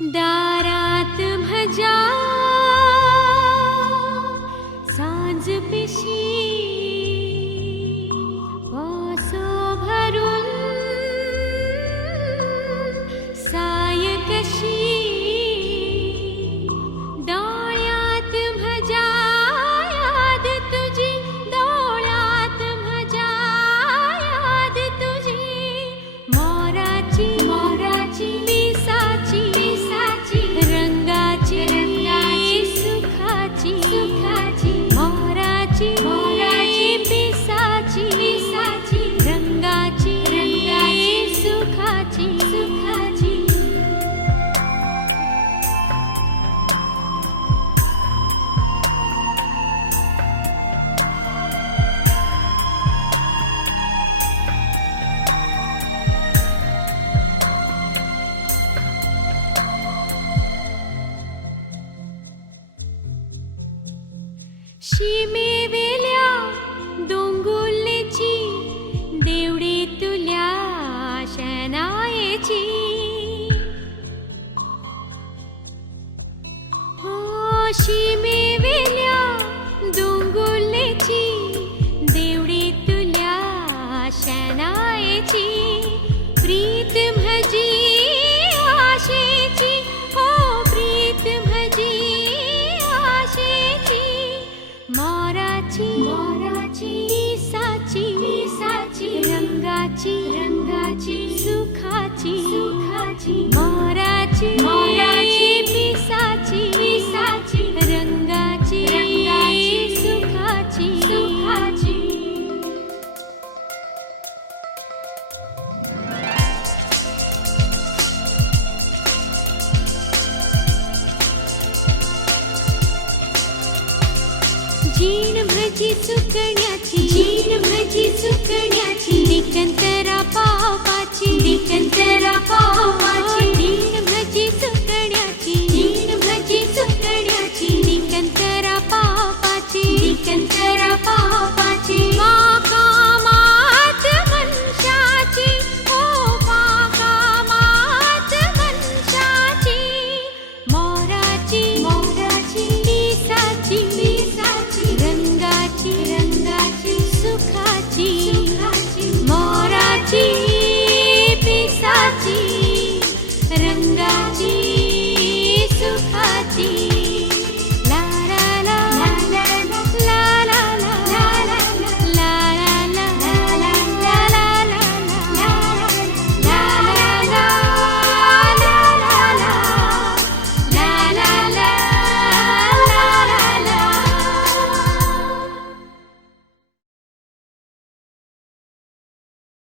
दारात भजा सांज पिशी वासो भरून साय कशी डोळ्यात भजा याद तुझी डोळ्यात भजा याद तुझी मोराची मोराची पिसाची पिसाची रंगाची रंगाची सुखाची सुखाची मोराची मोराची पिसाची पिसाची रंगाची रंगाची सुखाची सुखाची शिमेवेल्या दोंगुल्लेची देवडी तुल्या शेनायेची हो शिमेवेल्या दोंगुल्लेची देवडी तुल्या शेनायेची प्रीत म्हजी आशेची हो प्रीत म्हजी आशेची मोराची मोराची पिसाची पिसाची रंगाची रंगाची सुखाची सुखाची